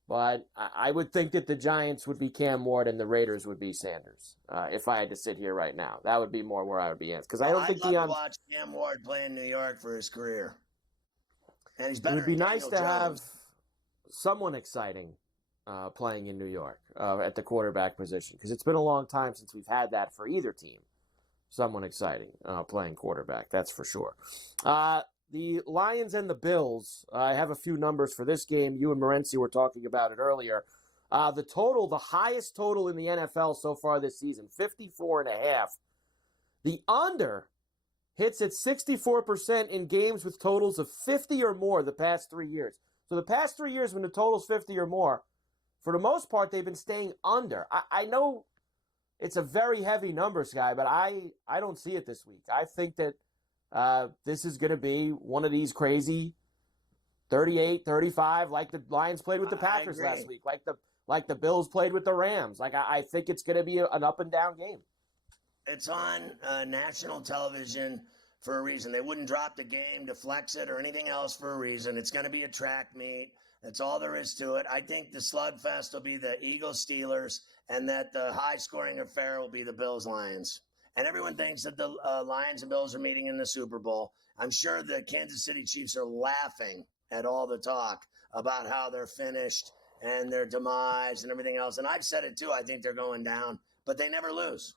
But I would think that the Giants would be Cam Ward and the Raiders would be Sanders. If I had to sit here right now, that would be more where I would be in. Because I don't think I'd love to watch Cam Ward play in New York for his career. And he's better. It would be nice to have someone exciting playing in New York at the quarterback position, because it's been a long time since we've had that for either team. Someone exciting playing quarterback, that's for sure. The Lions and the Bills, I have a few numbers for this game. You and Morency were talking about it earlier. The highest total in the NFL so far this season, 54.5. The under hits at 64% in games with totals of 50 or more the past 3 years. So the past 3 years when the total's 50 or more, for the most part, they've been staying under. I know it's a very heavy numbers guy, but I don't see it this week. I think that this is going to be one of these crazy 38, 35, like the Lions played with the Packers last week, like the Bills played with the Rams. I think it's going to be an up and down game. It's on national television for a reason. They wouldn't drop the game to flex it or anything else for a reason. It's going to be a track meet. That's all there is to it. I think the slugfest will be the Eagles-Steelers, and that the high-scoring affair will be the Bills-Lions. And everyone thinks that the Lions and Bills are meeting in the Super Bowl. I'm sure the Kansas City Chiefs are laughing at all the talk about how they're finished and their demise and everything else. And I've said it too. I think they're going down, but they never lose.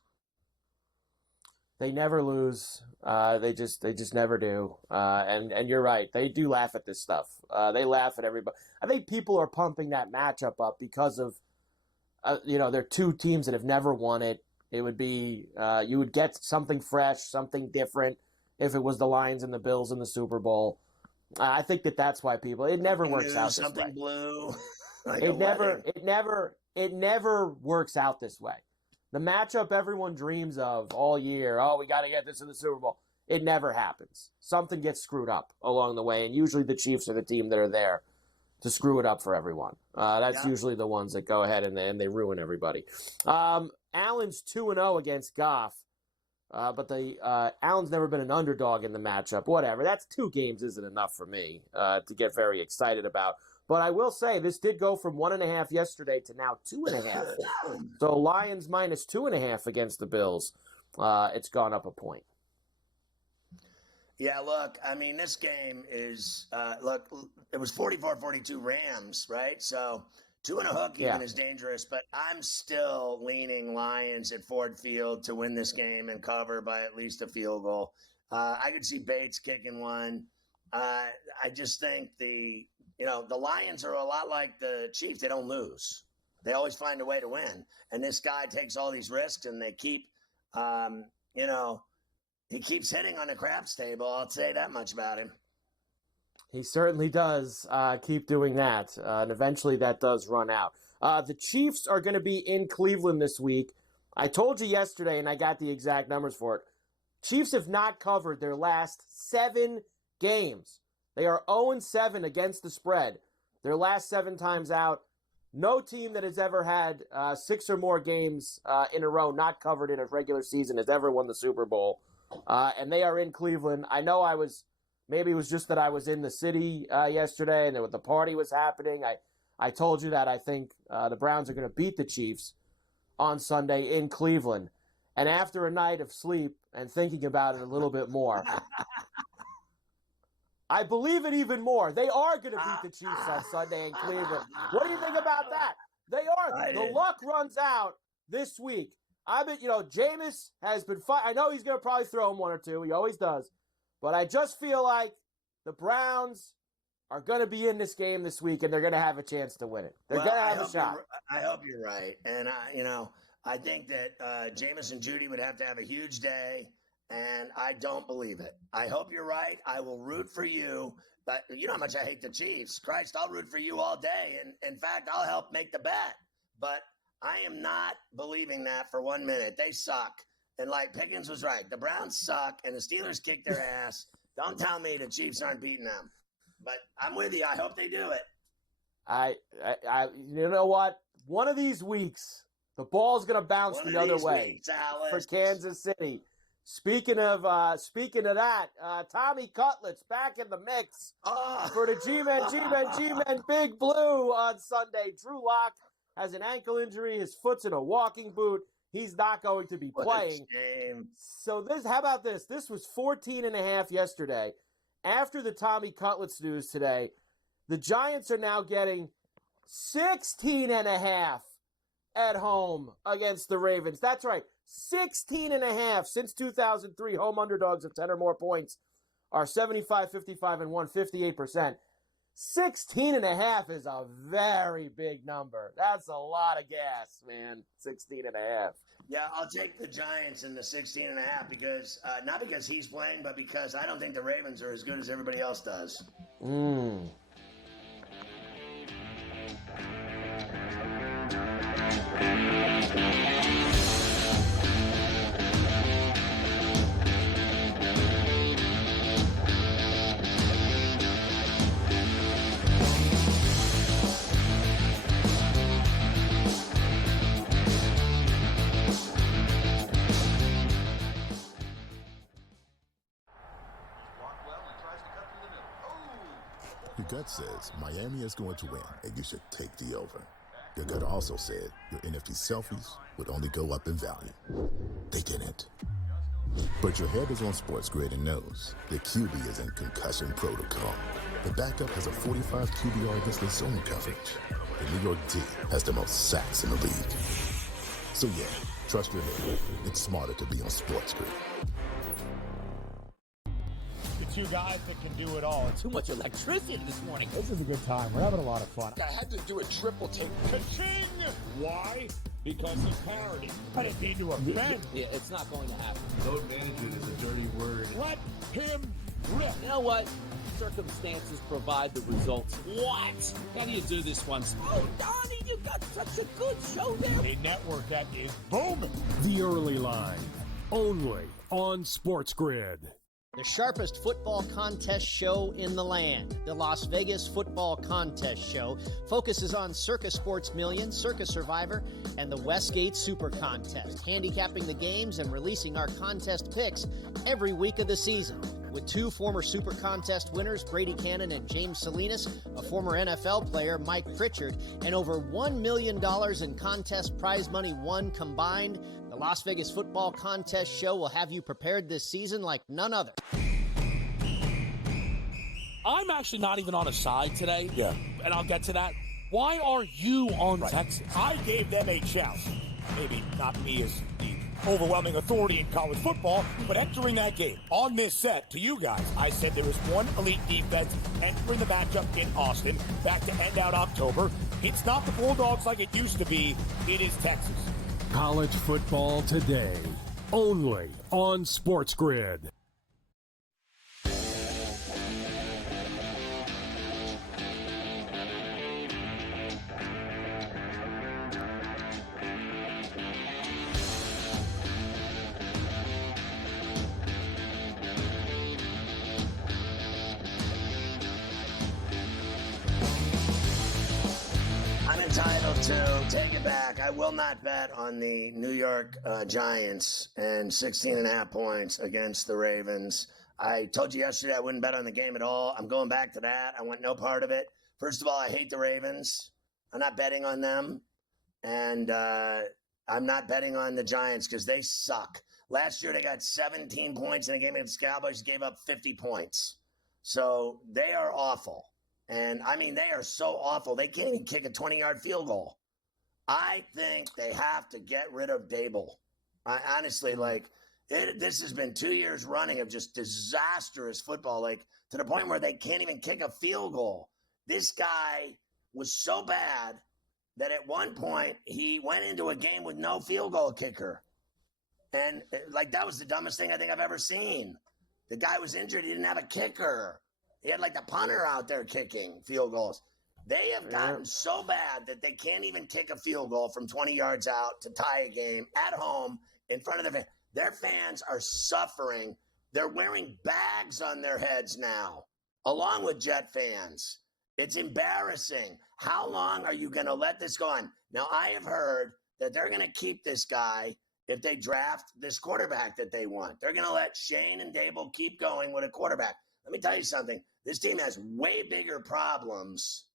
They never lose. They just never do. And you're right. They do laugh at this stuff. They laugh at everybody. I think people are pumping that matchup up because of, they're two teams that have never won it. It would be, you would get something fresh, something different if it was the Lions and the Bills in the Super Bowl. I think that's why people, it never works out this way. Something blue. It never works out this way. The matchup everyone dreams of all year, we got to get this in the Super Bowl, it never happens. Something gets screwed up along the way, and usually the Chiefs are the team that are there to screw it up for everyone. That's usually the ones that go ahead and they ruin everybody. Allen's 2-0 against Goff, but Allen's never been an underdog in the matchup. Whatever, that's 2 games isn't enough for me to get very excited about. But I will say this did go from 1.5 yesterday to now 2.5. So Lions minus 2.5 against the Bills. It's gone up a point. Yeah, look, I mean, this game is, it was 44-42 Rams, right? So 2 and a hook even is dangerous, but I'm still leaning Lions at Ford Field to win this game and cover by at least a field goal. I could see Bates kicking one. I just think the Lions are a lot like the Chiefs. They don't lose. They always find a way to win. And this guy takes all these risks, and they keep, he keeps hitting on the craps table. I'll say that much about him. He certainly does keep doing that, and eventually that does run out. The Chiefs are going to be in Cleveland this week. I told you yesterday, and I got the exact numbers for it. Chiefs have not covered their last 7 games. They are 0-7 against the spread. Their last 7 times out. No team that has ever had 6 or more games in a row not covered in a regular season has ever won the Super Bowl. And they are in Cleveland. I know maybe it was just that I was in the city yesterday and the party was happening. I told you that I think the Browns are going to beat the Chiefs on Sunday in Cleveland. And after a night of sleep and thinking about it a little bit more, I believe it even more. They are going to beat the Chiefs on Sunday in Cleveland. What do you think about that? They are. The luck runs out this week. Jameis has been fine. I know he's going to probably throw him 1 or 2. He always does. But I just feel like the Browns are going to be in this game this week, and they're going to have a chance to win it. They're going to have a shot. I hope you're right. And, I think that Jameis and Judy would have to have a huge day, and I don't believe it. I hope you're right. I will root for you. But you know how much I hate the Chiefs. Christ, I'll root for you all day. And, in fact, I'll help make the bet. But I am not believing that for 1 minute. They suck. And like Pickens was right. The Browns suck, and the Steelers kick their ass. Don't tell me the Chiefs aren't beating them. But I'm with you. I hope they do it. You know what? One of these weeks, the ball's going to bounce the other way for Kansas City. Speaking of that, Tommy Cutlets back in the mix for the G-Men, Big Blue on Sunday. Drew Lock has an ankle injury. His foot's in a walking boot. He's not going to be playing. So how about this? This was 14.5 yesterday. After the Tommy Cutlets news today, the Giants are now getting 16.5 at home against the Ravens. That's right. 16.5 since 2003. Home underdogs of 10 or more points are 75, 55, and 158%. 16.5 is a very big number. That's a lot of gas, man. 16.5. Yeah, I'll take the Giants in the 16.5 because not because he's playing, but because I don't think the Ravens are as good as everybody else does. Your gut says Miami is going to win, and you should take the over. Your gut also said your NFT selfies would only go up in value. They didn't. But your head is on SportsGrid and knows the QB is in concussion protocol. The backup has a 45 QBR against the zone coverage. The New York D has the most sacks in the league. So yeah, trust your head. It's smarter to be on SportsGrid. The two guys that can do it all. Too much electricity this morning. This is a good time. We're having a lot of fun. I had to do a triple take. Ka-ching! Why? Because of parity. I didn't mean to offend. Yeah, it's not going to happen. Load management is a dirty word. Let him rip. You know what? Circumstances provide the results. What? How do you do this one? Oh, Donnie, you got such a good show there. A network that is booming. The Early Line, only on SportsGrid. The sharpest football contest show in the land, the Las Vegas Football Contest Show, focuses on Circus Sports Million, Circus Survivor, and the Westgate Super Contest, handicapping the games and releasing our contest picks every week of the season. With two former Super Contest winners, Brady Cannon and James Salinas, a former NFL player, Mike Pritchard, and over $1 million in contest prize money won combined, the Las Vegas Football Contest Show will have you prepared this season like none other. I'm actually not even on a side today. Yeah. And I'll get to that. Why are you on Texas? I gave them a chance. Maybe not me as the overwhelming authority in college football, but entering that game on this set to you guys, I said there is one elite defense entering the matchup in Austin, back to end out October. It's not the Bulldogs like it used to be. It is Texas. College football today, only on SportsGrid. Entitled to take it back. I will not bet on the New York Giants and 16.5 points against the Ravens. I told you yesterday I wouldn't bet on the game at all. I'm going back to that. I want no part of it. First of all, I hate the Ravens. I'm not betting on them. And I'm not betting on the Giants because they suck. Last year they got 17 points in a game against the Cowboys, gave up 50 points. So they are awful. And, I mean, they are so awful, they can't even kick a 20-yard field goal. I think they have to get rid of Dable. I honestly, this has been 2 years running of just disastrous football, to the point where they can't even kick a field goal. This guy was so bad that at one point he went into a game with no field goal kicker. And, that was the dumbest thing I think I've ever seen. The guy was injured. He didn't have a kicker. He had the punter out there kicking field goals. They have gotten so bad that they can't even kick a field goal from 20 yards out to tie a game at home in front of their fans are suffering. They're wearing bags on their heads now, along with Jet fans. It's embarrassing. How long are you going to let this go on? Now, I have heard that they're going to keep this guy if they draft this quarterback that they want. They're going to let Shane and Dable keep going with a quarterback. Let me tell you something. This team has way bigger problems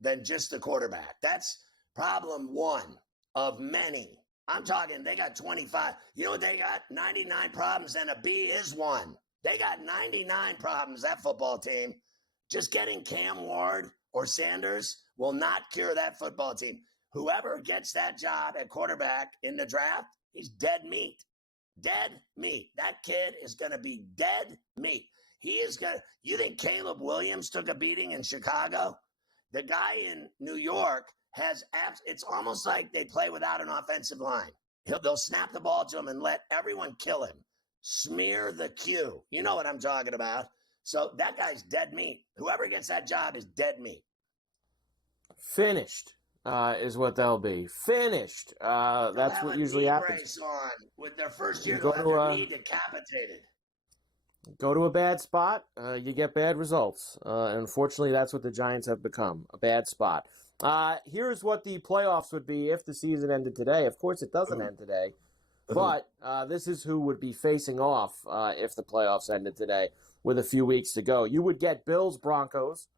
than just the quarterback. That's problem one of many. I'm talking, they got 25. You know what they got? 99 problems, and a B is one. They got 99 problems, that football team. Just getting Cam Ward or Sanders will not cure that football team. Whoever gets that job at quarterback in the draft, he's dead meat. Dead meat. That kid is going to be dead meat. He is going to, you think Caleb Williams took a beating in Chicago? The guy in New York has apps. It's almost like they play without an offensive line. They'll snap the ball to him and let everyone kill him. Smear the Q. You know what I'm talking about. So that guy's dead meat. Whoever gets that job is dead meat. Finished is what they'll be. Finished. That's what usually happens. On with their first year, they'll have their knee decapitated. Go to a bad spot, you get bad results. And unfortunately, that's what the Giants have become, a bad spot. Here's what the playoffs would be if the season ended today. Of course, it doesn't end today. But this is who would be facing off if the playoffs ended today with a few weeks to go. You would get Bills, Broncos,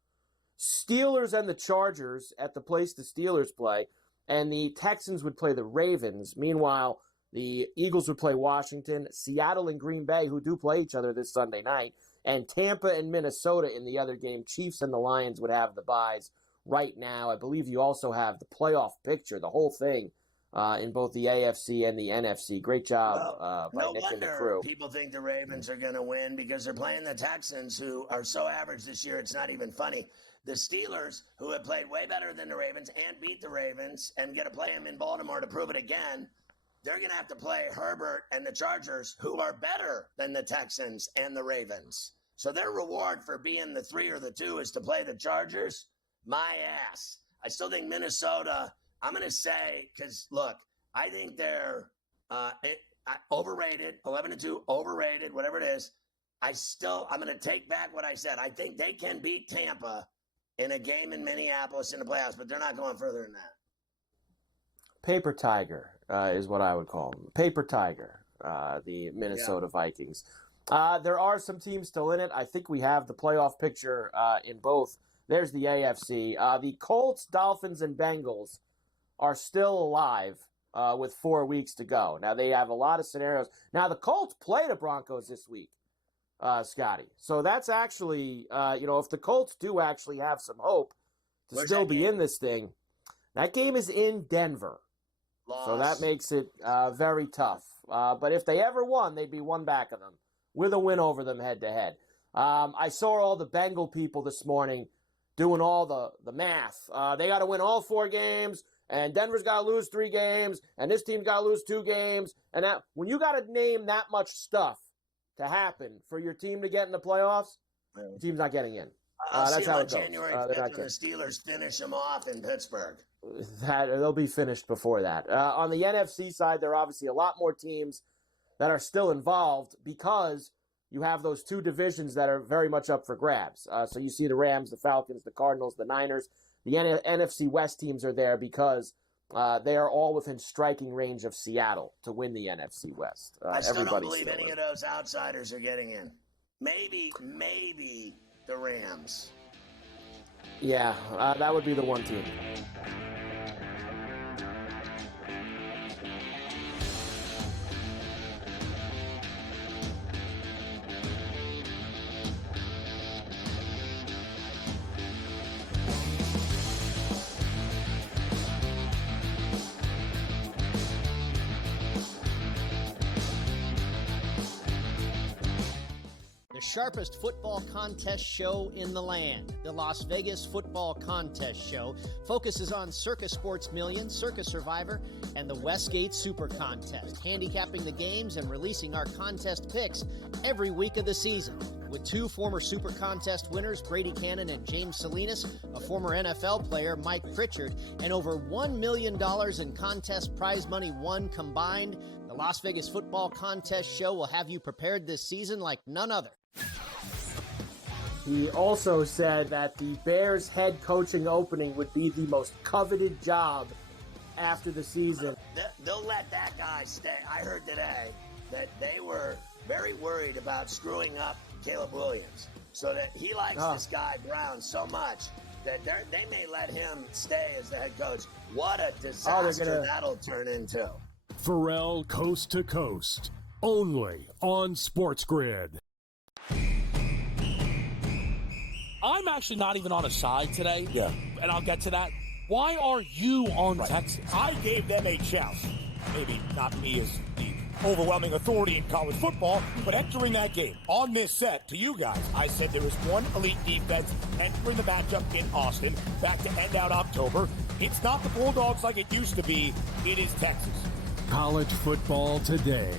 Steelers, and the Chargers at the place the Steelers play, and the Texans would play the Ravens. Meanwhile, the Eagles would play Washington, Seattle and Green Bay, who do play each other this Sunday night, and Tampa and Minnesota in the other game. Chiefs and the Lions would have the byes right now. I believe you also have the playoff picture, the whole thing, in both the AFC and the NFC. Great job by no Nick and the wonder crew. people think the Ravens are going to win because they're playing the Texans, who are so average this year, it's not even funny. The Steelers, who have played way better than the Ravens and beat the Ravens and get to play them in Baltimore to prove it again, they're going to have to play Herbert and the Chargers, who are better than the Texans and the Ravens. So their reward for being the 3 or the 2 is to play the Chargers. My ass. I still think Minnesota, I'm going to say, because, look, I think they're overrated, 11-2, overrated, whatever it is. I'm going to take back what I said. I think they can beat Tampa in a game in Minneapolis in the playoffs, but they're not going further than that. Paper Tiger is what I would call them. Paper Tiger, the Minnesota Vikings. There are some teams still in it. I think we have the playoff picture in both. There's the AFC. The Colts, Dolphins, and Bengals are still alive with 4 weeks to go. Now, they have a lot of scenarios. Now, the Colts play the Broncos this week, Scotty. So that's actually, if the Colts do actually have some hope to still be in this thing, that game is in Denver. Loss. So that makes it very tough. But if they ever won, they'd be one back of them with a win over them head-to-head. I saw all the Bengal people this morning doing all the math. They got to win all 4 games, and Denver's got to lose 3 games, and this team's got to lose 2 games. And that when you got to name that much stuff to happen for your team to get in the playoffs, the team's not getting in. That's how it goes. January 5th when the Steelers finish them off in Pittsburgh. They'll be finished before that. On the NFC side, there are obviously a lot more teams that are still involved because you have those 2 divisions that are very much up for grabs. So you see the Rams, the Falcons, the Cardinals, the Niners. The NFC West teams are there because they are all within striking range of Seattle to win the NFC West. I still don't believe any of those outsiders are getting in. Maybe the Rams. Yeah, that would be the one team. The sharpest football contest show in the land. The Las Vegas Football Contest Show focuses on Circus Sports Million, Circus Survivor, and the Westgate Super Contest, handicapping the games and releasing our contest picks every week of the season. With 2 former Super Contest winners, Brady Cannon and James Salinas, a former NFL player, Mike Pritchard, and over $1 million in contest prize money won combined, the Las Vegas Football Contest Show will have you prepared this season like none other. He also said that the Bears head coaching opening would be the most coveted job after the season. They'll let that guy stay. I heard today that they were very worried about screwing up Caleb Williams, so that he likes this guy Brown so much that they may let him stay as the head coach. What a disaster that'll turn into. Ferrall Coast to Coast, only on SportsGrid. I'm actually not even on a side today. Yeah. And I'll get to that. Why are you on Texas? I gave them a chance. Maybe not me as the overwhelming authority in college football, but entering that game on this set to you guys, I said there was one elite defense entering the matchup in Austin back to end out October. It's not the Bulldogs like it used to be. It is Texas. College football today,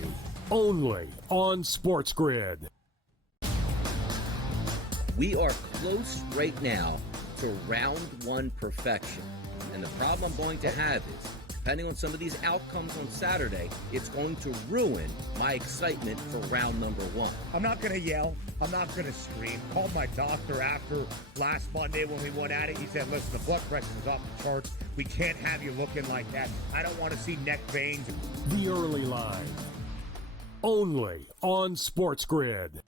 only on SportsGrid. We are close right now to round 1 perfection. And the problem I'm going to have is depending on some of these outcomes on Saturday, it's going to ruin my excitement for round number 1. I'm not going to yell. I'm not going to scream. Called my doctor after last Monday when we went at it. He said, listen, the blood pressure is off the charts. We can't have you looking like that. I don't want to see neck veins. The Early Line. Only on SportsGrid.